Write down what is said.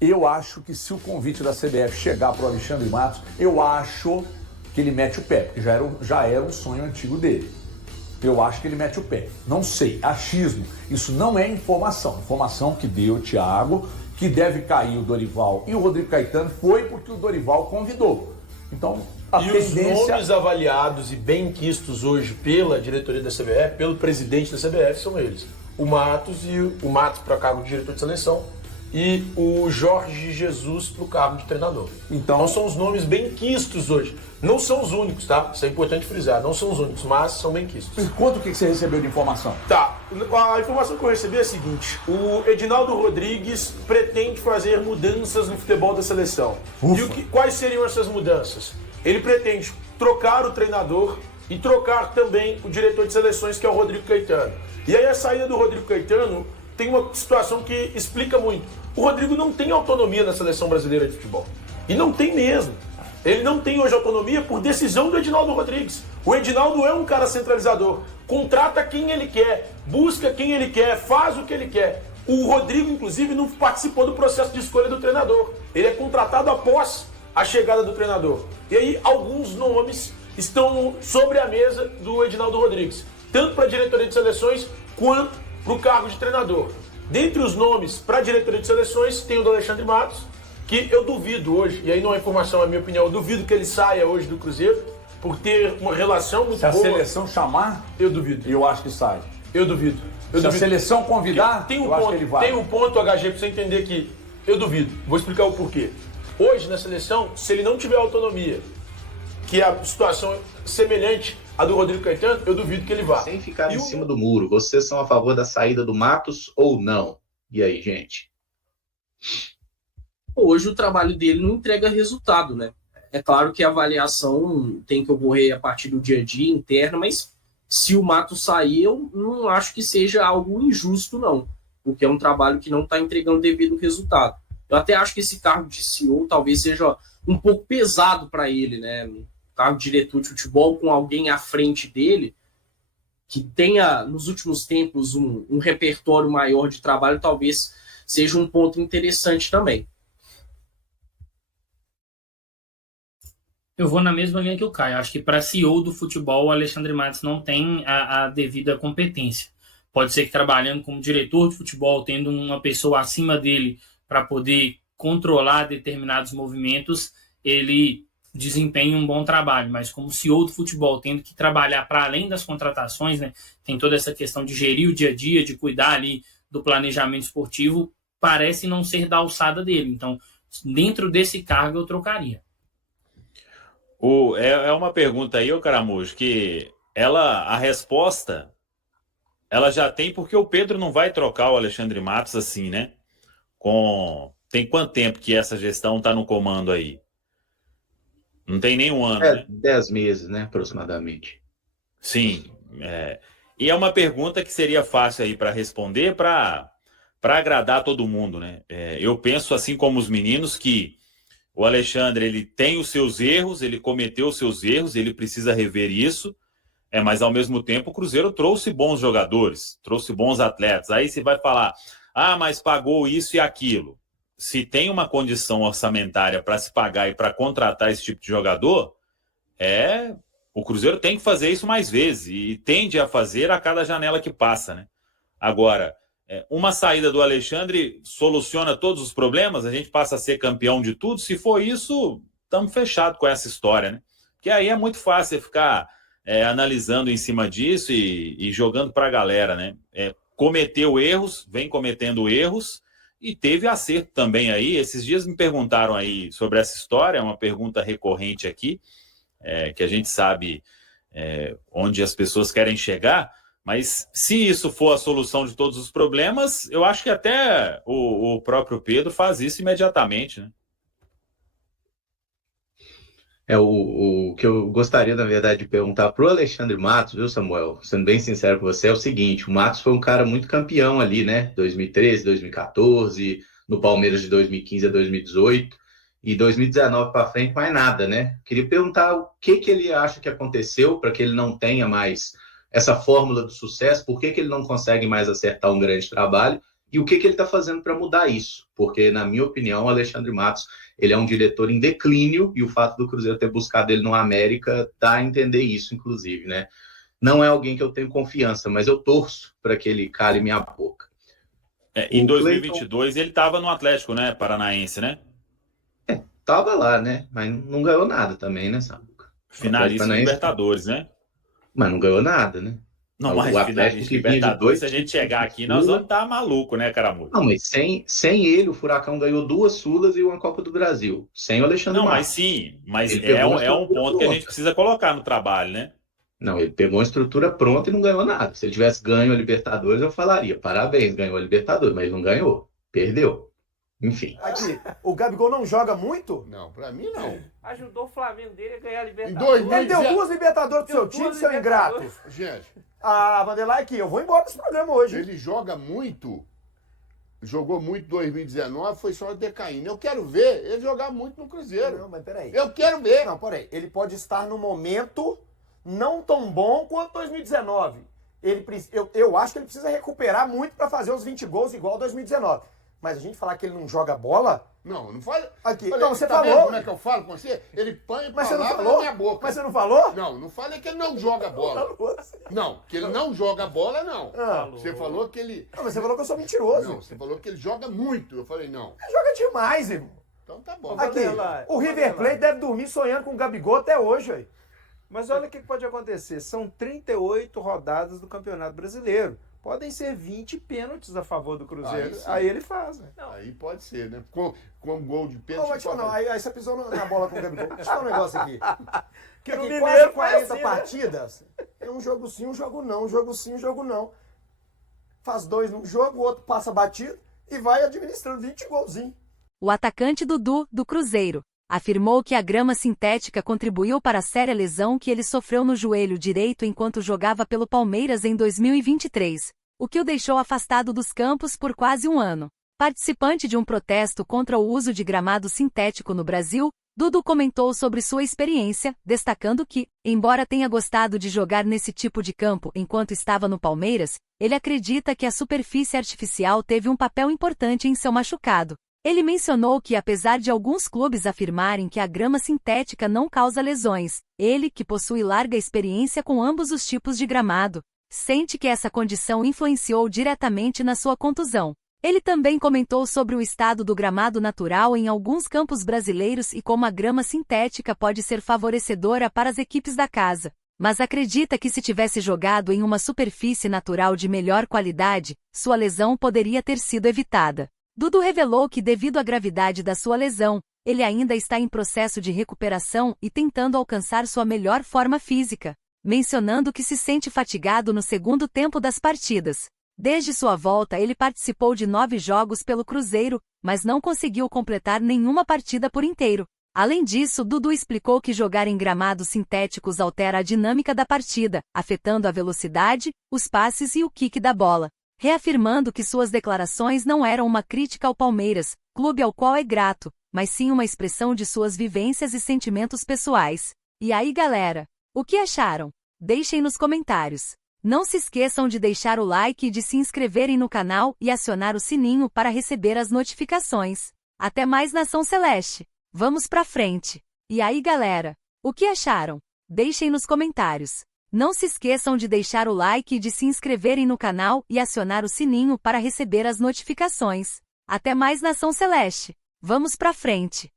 Eu acho que se o convite da CBF chegar para o Alexandre Matos, eu acho que ele mete o pé, porque já era um sonho antigo dele. Eu acho que ele mete o pé. Não sei, achismo. Isso não é informação. Informação que deu o Thiago, que deve cair o Dorival e o Rodrigo Caetano, foi porque o Dorival convidou. Então, a tendência... Os nomes avaliados e bem quistos hoje pela diretoria da CBF, pelo presidente da CBF, são eles. O Matos para o cargo de diretor de seleção e o Jorge Jesus para o cargo de treinador. Então são os nomes bem quistos hoje. Não são os únicos, tá? Isso é importante frisar. Não são os únicos, mas são bem quistos. E quanto que você recebeu de informação? Tá. A informação que eu recebi é a seguinte. O Edinaldo Rodrigues pretende fazer mudanças no futebol da seleção. E quais seriam essas mudanças? Ele pretende trocar o treinador e trocar também o diretor de seleções, que é o Rodrigo Caetano. E aí a saída do Rodrigo Caetano tem uma situação que explica muito. O Rodrigo não tem autonomia na seleção brasileira de futebol. E não tem mesmo. Ele não tem hoje autonomia por decisão do Edinaldo Rodrigues. O Edinaldo é um cara centralizador. Contrata quem ele quer, busca quem ele quer, faz o que ele quer. O Rodrigo, inclusive, não participou do processo de escolha do treinador. Ele é contratado após a chegada do treinador. E aí, alguns nomes estão sobre a mesa do Edinaldo Rodrigues. Tanto para a diretoria de seleções, quanto para o cargo de treinador. Dentre os nomes para a diretoria de seleções, tem o do Alexandre Matos, que eu duvido hoje, e aí não é informação, é minha opinião, eu duvido que ele saia hoje do Cruzeiro, por ter uma relação muito boa. Se a seleção chamar, eu duvido. Eu acho que sai. Eu duvido. Se a seleção convidar, eu acho que ele vai. Tem um ponto, HG, para você entender que eu duvido. Vou explicar o porquê. Hoje, na seleção, se ele não tiver autonomia, que é a situação semelhante à do Rodrigo Caetano, eu duvido que ele vá. Sem ficar em cima do muro, vocês são a favor da saída do Matos ou não? E aí, gente? Hoje o trabalho dele não entrega resultado, né? É claro que a avaliação tem que ocorrer a partir do dia a dia interno, mas se o Matos sair, eu não acho que seja algo injusto, não. Porque é um trabalho que não está entregando devido resultado. Eu até acho que esse cargo de CEO talvez seja um pouco pesado para ele, né? Cargo de diretor de futebol com alguém à frente dele, que tenha, nos últimos tempos, um repertório maior de trabalho, talvez seja um ponto interessante também. Eu vou na mesma linha que o Caio. Acho que para CEO do futebol, o Alexandre Matos não tem a devida competência. Pode ser que trabalhando como diretor de futebol, tendo uma pessoa acima dele para poder controlar determinados movimentos, ele desempenha um bom trabalho. Mas como CEO do futebol, tendo que trabalhar para além das contratações, né, tem toda essa questão de gerir o dia a dia, de cuidar ali do planejamento esportivo, parece não ser da alçada dele. Então, dentro desse cargo, eu trocaria. É uma pergunta aí, ô Caramujo, que a resposta, ela já tem, porque o Pedro não vai trocar o Alexandre Matos assim, né? Tem quanto tempo que essa gestão está no comando aí? Não tem nem um ano, né? 10 meses, né, aproximadamente. Sim. E é uma pergunta que seria fácil aí para responder, para agradar todo mundo, né? Eu penso, assim como os meninos, que o Alexandre, ele tem os seus erros, ele cometeu os seus erros, ele precisa rever isso, mas ao mesmo tempo o Cruzeiro trouxe bons jogadores, trouxe bons atletas. Aí você vai falar, mas pagou isso e aquilo. Se tem uma condição orçamentária para se pagar e para contratar esse tipo de jogador, o Cruzeiro tem que fazer isso mais vezes e tende a fazer a cada janela que passa, né? Agora, uma saída do Alexandre soluciona todos os problemas? A gente passa a ser campeão de tudo? Se for isso, estamos fechados com essa história, né? Porque aí é muito fácil ficar analisando em cima disso e jogando para a galera, né? Cometeu erros, vem cometendo erros e teve acerto também aí. Esses dias me perguntaram aí sobre essa história, é uma pergunta recorrente aqui, que a gente sabe onde as pessoas querem chegar. Mas se isso for a solução de todos os problemas, eu acho que até o próprio Pedro faz isso imediatamente, né? O que eu gostaria, na verdade, de perguntar para o Alexandre Matos, viu, Samuel? Sendo bem sincero com você, é o seguinte, o Matos foi um cara muito campeão ali, né? 2013, 2014, no Palmeiras de 2015 a 2018, e 2019 para frente mais nada, né? Queria perguntar o que ele acha que aconteceu para que ele não tenha mais essa fórmula do sucesso, por que ele não consegue mais acertar um grande trabalho E o que ele está fazendo para mudar isso? Porque, na minha opinião, o Alexandre Matos ele é um diretor em declínio e o fato do Cruzeiro ter buscado ele no América dá a entender isso, inclusive, né? Não é alguém que eu tenho confiança, mas eu torço para que ele cale minha boca. Em 2022 ele estava no Atlético, né? Paranaense, né? Tava lá, né? Mas não ganhou nada também, né, Samuca? Finalista de Libertadores, né? Mas não ganhou nada, né? Não, mas finalista de Libertadores, se a gente chegar aqui, nós vamos estar maluco, né, Caramujo? Não, mas sem ele, o Furacão ganhou 2 Sulas e uma Copa do Brasil. Sem o Alexandre Matos. Não, mas sim. Mas é um ponto que a gente precisa colocar no trabalho, né? Não, ele pegou uma estrutura pronta e não ganhou nada. Se ele tivesse ganho a Libertadores, eu falaria, parabéns, ganhou a Libertadores, mas não ganhou. Perdeu. Enfim. Aqui, o Gabigol não joga muito? Não, pra mim não. Ajudou o Flamengo dele a ganhar a Libertadores. Ele deu 2 Libertadores pro seu time, seu ingrato. Gente, Vanderlei, aqui, eu vou embora desse programa hoje. ele joga muito. Jogou muito em 2019, foi só decaindo. Eu quero ver ele jogar muito no Cruzeiro. Não, mas peraí. Eu quero ver. Não, peraí. Ele pode estar no momento não tão bom quanto 2019. Eu acho que ele precisa recuperar muito para fazer os 20 gols igual 2019. Mas a gente falar que ele não joga bola... Não fala. Aqui, Olha, não, você tá falou... vendo como é que eu falo com você? Ele põe Mas você não palavra falou? na minha boca. Mas você não falou? Não falei que ele não joga bola. Não, que ele não joga bola, não. Você falou que ele... Não, mas você falou que eu sou mentiroso. Não, você falou que ele joga muito. Eu falei, não. Ele joga demais, irmão. Então tá bom. Aqui, o River Plate deve dormir sonhando com o Gabigol até hoje, aí. Mas olha o que pode acontecer. São 38 rodadas do Campeonato Brasileiro. Podem ser 20 pênaltis a favor do Cruzeiro. Aí ele faz, né? Aí pode ser, né? Com um gol de pênalti. Aí você pisou na bola com o Gabigol. Deixa eu falar um negócio aqui. Que no Quase Mineiro 40 assim, né? partidas, é um jogo sim, um jogo não, um jogo sim, um jogo não. Faz 2 num jogo, o outro passa batido e vai administrando 20 golzinhos. O atacante Dudu, do Cruzeiro, afirmou que a grama sintética contribuiu para a séria lesão que ele sofreu no joelho direito enquanto jogava pelo Palmeiras em 2023, o que o deixou afastado dos campos por quase um ano. Participante de um protesto contra o uso de gramado sintético no Brasil, Dudu comentou sobre sua experiência, destacando que, embora tenha gostado de jogar nesse tipo de campo enquanto estava no Palmeiras, ele acredita que a superfície artificial teve um papel importante em seu machucado. Ele mencionou que, apesar de alguns clubes afirmarem que a grama sintética não causa lesões, ele, que possui larga experiência com ambos os tipos de gramado, sente que essa condição influenciou diretamente na sua contusão. Ele também comentou sobre o estado do gramado natural em alguns campos brasileiros e como a grama sintética pode ser favorecedora para as equipes da casa, mas acredita que se tivesse jogado em uma superfície natural de melhor qualidade, sua lesão poderia ter sido evitada. Dudu revelou que, devido à gravidade da sua lesão, ele ainda está em processo de recuperação e tentando alcançar sua melhor forma física, mencionando que se sente fatigado no segundo tempo das partidas. Desde sua volta, ele participou de 9 jogos pelo Cruzeiro, mas não conseguiu completar nenhuma partida por inteiro. Além disso, Dudu explicou que jogar em gramados sintéticos altera a dinâmica da partida, afetando a velocidade, os passes e o quique da bola, reafirmando que suas declarações não eram uma crítica ao Palmeiras, clube ao qual é grato, mas sim uma expressão de suas vivências e sentimentos pessoais. E aí, galera? O que acharam? Deixem nos comentários. Não se esqueçam de deixar o like e de se inscreverem no canal e acionar o sininho para receber as notificações. Até mais, Nação Celeste! Vamos pra frente! E aí, galera? O que acharam? Deixem nos comentários. Não se esqueçam de deixar o like e de se inscreverem no canal e acionar o sininho para receber as notificações. Até mais, Nação Celeste! Vamos pra frente!